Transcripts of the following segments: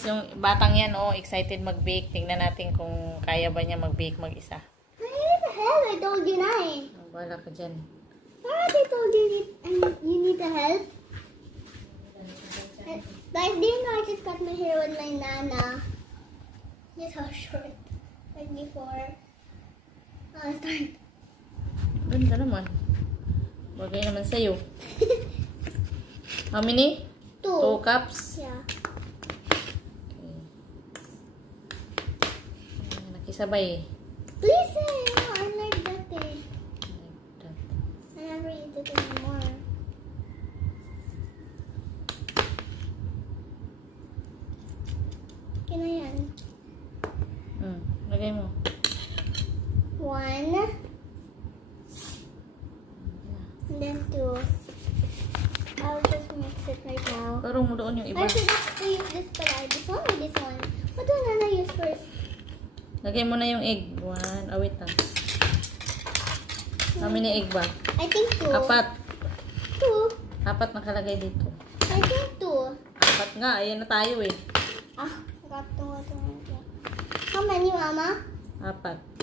guys, yung batang yan, oh, excited mag-bake. Tingnan natin kung kaya ba niya mag-bake mag-isa. What the hell? I told you na eh. Oh, bahala ka dyan. What? I told you you need to help? Guys, do you know I just cut my hair with my nana? Just how short. Like before. Start. Ganda naman. Bagay naman sa'yo. How many? 2. 2 cups? Yeah. Okay. Nakisabay. Please say, I like that thing. Like that. I never eat it anymore. Okay na yan. Lagay mo. 1. And then 2. I'll just mix it right now. Parang mo doon yung iba. I should have to use this pala. This one or this one? What do Nana use first? Lagay mo na yung egg. 1. Wait lang. How many egg ba? I think 2. 4. 2. 4 nakalagay dito. I think 2. 4 nga. Ayan na tayo eh. Got 2. How many, Mama? 4.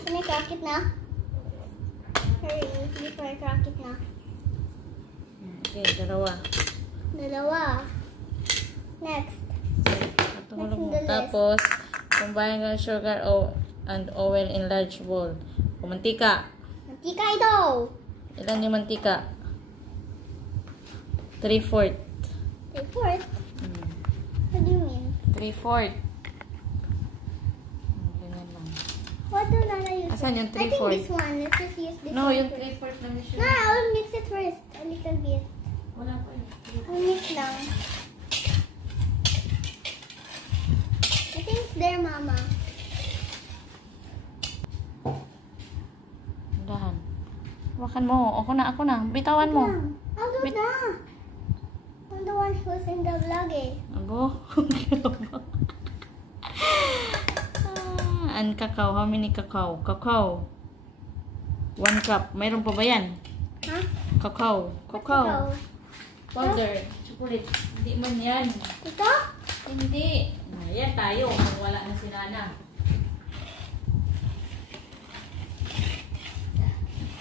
Can I crack it na? Hurry, before I crack it na. Okay, 2. 2. Next. Patulog mo. Next in the list. Tapos, combine the sugar and oil in large bowl. O, mantika. Mantika ito! Ilan yung mantika? 3/4. 3/4? What do you mean? 3/4. Ganyan lang. What do Nana use? Asan yung I think 3/4? this one. Let's just use this No, one. yung 3/4 lang yung No, sugar. I'll mix it first. A little bit. Wala pa eh. I'll mix lang. I think it's there, Mama. Dahan. Hawakan mo. Ako na. Bitawan mo. I'll do na. I'm the one who's in the vlog eh. Abo. And cacao. How many cacao? Cacao. 1 cup. Mayroon pa ba yan? Huh? Cacao. Cacao. Powder. Chocolate. Hindi man yan. Ito? Hindi. Ayan tayo. Kung wala na si Nana.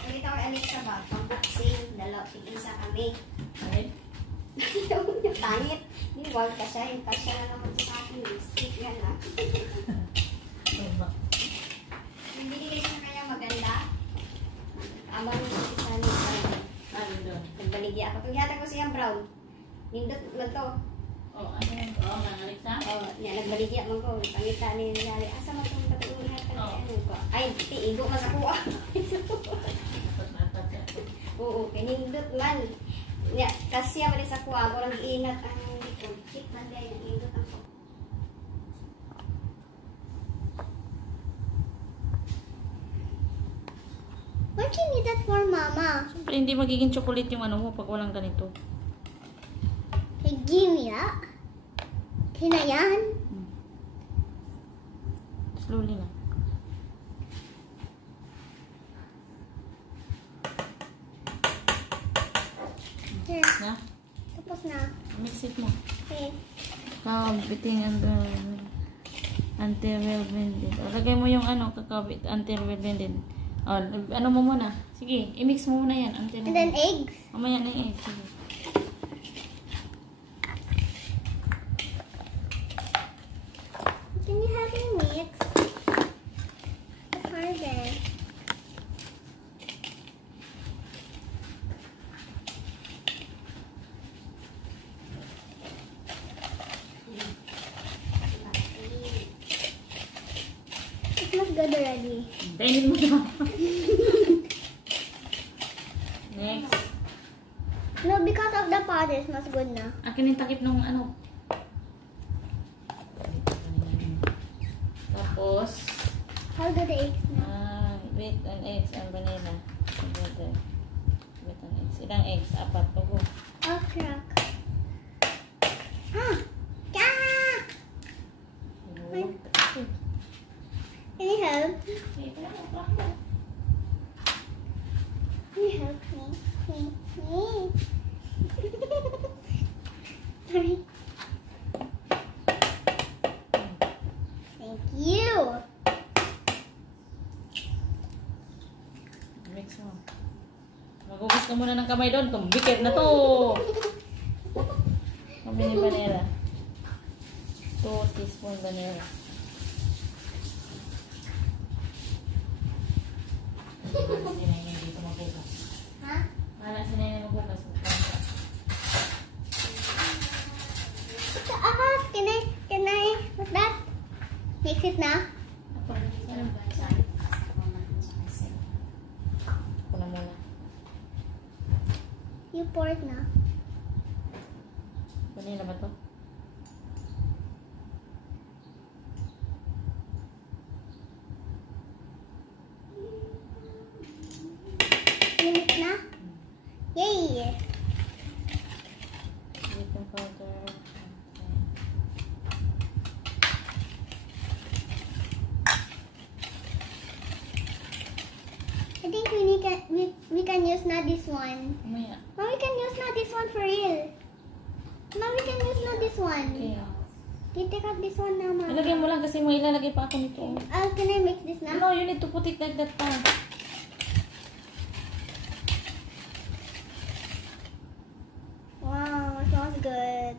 Nakita ko Alexa ba? Pang-boxing. Isa kami. Ay. Yung pangit. Hindi, wag ka siya. Yung kasya na naman sa akin. Stick yan ha. Yung binigay siya kaya maganda. Amang yung isa niya. Ano doon? Nagbaligya ako. Pagyata ko siyang brown. Nindot lang to. Oh, ano yun? Oh, Alexa? Niya, nagbaligya man ko. Pangita ni Yari. Asa mo itong katulungan ka? Ano ko? Ay, igo man sa kuha. Oo, kanindot man. Niya, kasya man sa kuha. Ako lang iingat ang likod. Chip man dahil nagindot ako. What do you need that for, Mama? Siyempre, hindi magiging chocolate yung ano mo pag walang ganito. Hey, give me that. Okay na yan? Slowly na. Here. Na? Tapos na. Mix it mo. Okay. Biting until well blended. O, lagay mo yung ano, kakabit until well blended. O, ano mo muna. Sige, i-mix mo muna yan. Until And then eggs. mamaya na yung egg. Sige. Can you help me mix? It's harder. It's not good already. Dainin mo na. Next. No, because of the powder, it's not good na. Akin yung takip ng ano. Tapos, How do the eggs na? wheat and eggs and banana. Together. Wheat and eggs. Ilang eggs? 4. Tugo. I'll crack. Ah! Ah! Can you help? Can you help me? Me. Sorry. Maghugas ka muna ng kamay doon. Tumbikir na to. Kami ni vanilla. 2 teaspoon vanilla. Mahala si Nene dito maghugas. Ha? Mahala si Nene maghugas. Can I, what's that? Mix it na? Ako na muna. You pour it na. Vanilla ba to? You mix na? Yay! Baking powder. I think we can use na this one. Mamaya. Mom, we can use na this one for real. Mom, we can use na this one. Okay. You take out this one now, Mom. Ilagay mo lang kasi mo ilalagay pa ako nito. Can I mix this now? No, you need to put it like that pa. Wow, it smells good.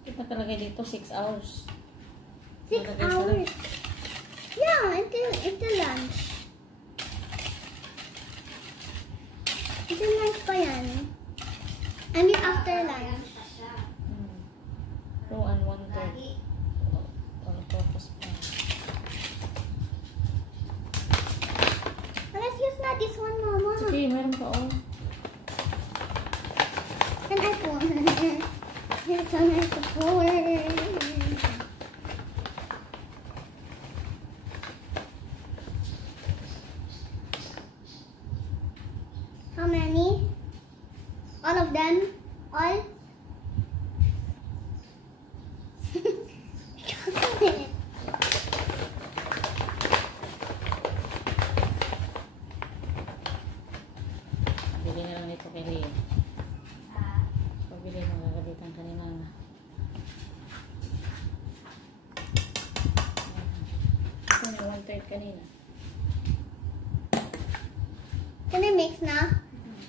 Kita talaga dito 6 hours. 6 Malagay sa hours. ref. Yeah, until lunch. Until lunch pa yan. I mean after lunch. 2 and 1/3. All purpose pa. Let's use na this one, Mama. Sige, meron pa oh. And I pour. It's so nice to pour. How many? All of them? All? Bili na lang nito kay Leo. Pabili mo, gagabitan ka ni Mama. Ito na 1/3 kanina. Can I mix na?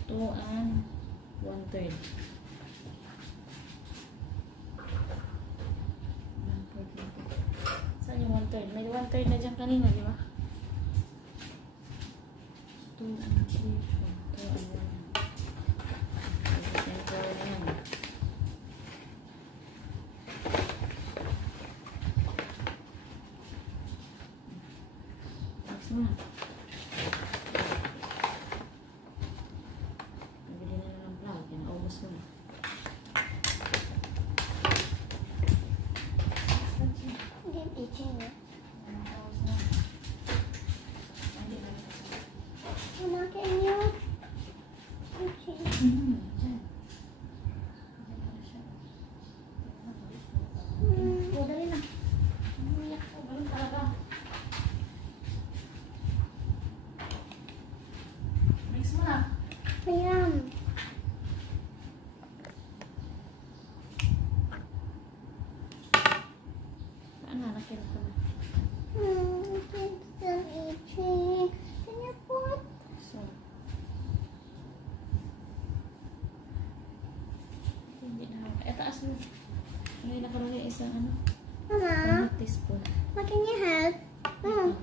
2 and 1/3. Saan yung 1/3? May 1/3 na dyan kanina, di ba? 2 and 3, 2 and 1. Max mo na. Nabili na lang ng vlog. Yan, naubos mo na. I'm itching it. Naubos na. Hindi na rin. Mama, can you? Itching. Dyan. Oh, dali na. Umiyak ko. Ganun talaga. Mix mo na. Ayan. Saan na? Nakilap ko na. It's still itching. Can you put? So. Hindi na ako. Taas mo. May nakalagay isang ano. Mama, 1 teaspoon. what can you help? Oh.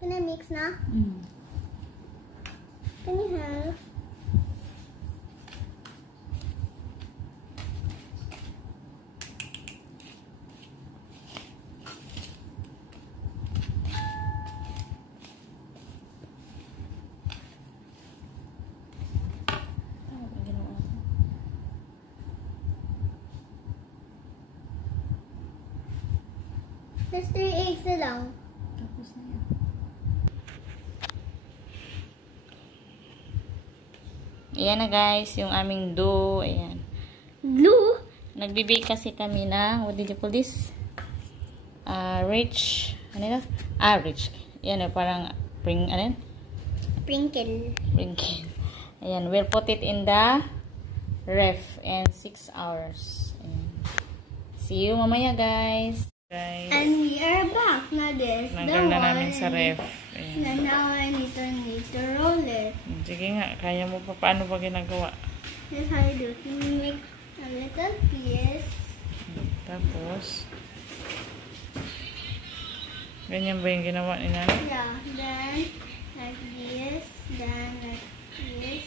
Can I mix na? Can you help? Ano ba ginawa ko? Can Just 3 eggs na lang. Tapos na yan. Ayan na guys, yung aming dough. Ayan. Glue? Nagbibake kasi kami ng, what did you call this? Rich. Ano yun? Rich. Ayan, parang, ano yun? Sprinkle. Sprinkle. Ayan, we'll put it in the ref and 6 hours. Ayan. See you mamaya guys. And we are back. Now this. Nanggal na namin sa ref. Ayan. And now I need to roll it. Sige nga, kaya mo pa. Paano ba ginagawa? That's how you do it. You make a little piece. Tapos, ganyan ba yung ginawa ni Nana? Yeah. Then, like this. Then, like this.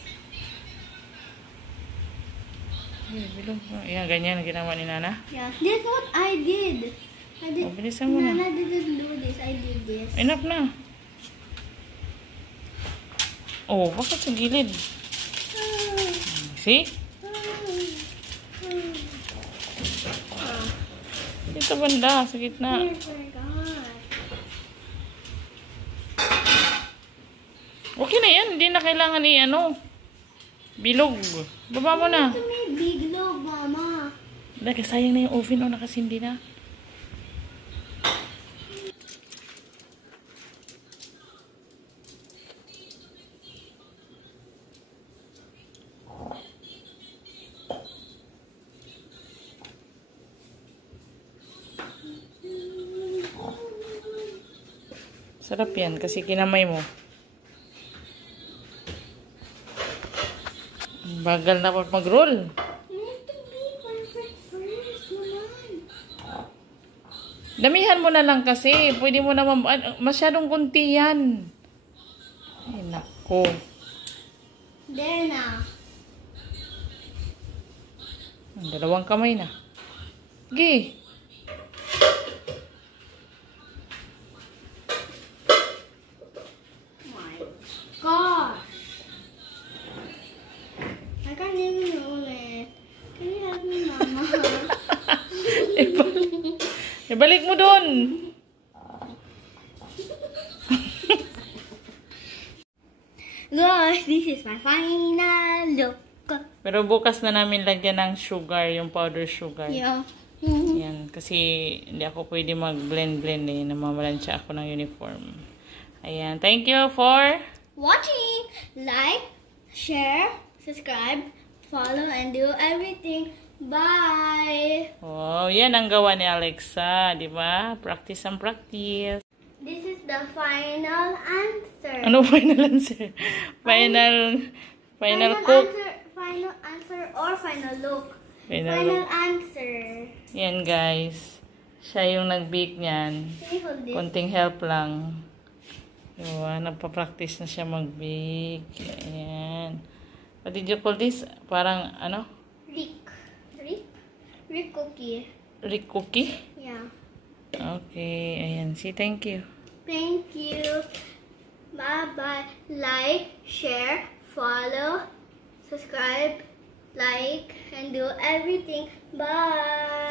Bilog. Ayan, ganyan ang ginawa ni Nana. Yeah. That's what I did. O, bilisan mo na. Nana didn't do this. I did this. Enough na. Oh, bakit sa gilid? See? Dito banda, sa gitna. I forgot. Okay na yan, hindi na kailangan bilog. Baba mo na. Ito may big log, Mama. Dahil sayang na yung oven, nakasindi na. Sarap yan kasi kinamay mo. Bagal na mag-roll. You have to be perfect first, naman. Damihan mo na lang kasi. Pwede mo naman, masyadong kunti yan. Ay, nako. There na. Dalawang kamay na. Sige. Gosh. I can't even roll it. Can you help me, Mama? Ibalik mo dun. Gosh, this is my final look. Pero bukas na namin lagyan ng sugar, yung powder sugar. Yeah. Yan, kasi hindi ako pwede mag-blend-blend namamalan siya ako ng uniform. Ayan, thank you for Watching. Like, share, subscribe, follow, and do everything. Bye. Oh, yan ang gawa ni Alexa, di ba? Practice and practice. This is the final answer. Ano final answer? Final cook. Final answer or final look. Final Final look. answer. Yan guys. Siya yung nag-bake niyan. Can you hold this? Konting help lang. Diba? Nagpa-practice na siya mag-bake. Ayan. What did you call this? Parang ano? Rick cookie. Rick cookie? Yeah. Okay. Ayan. See, thank you. Thank you. Bye-bye. Like, share, follow, subscribe, like, and do everything. Bye.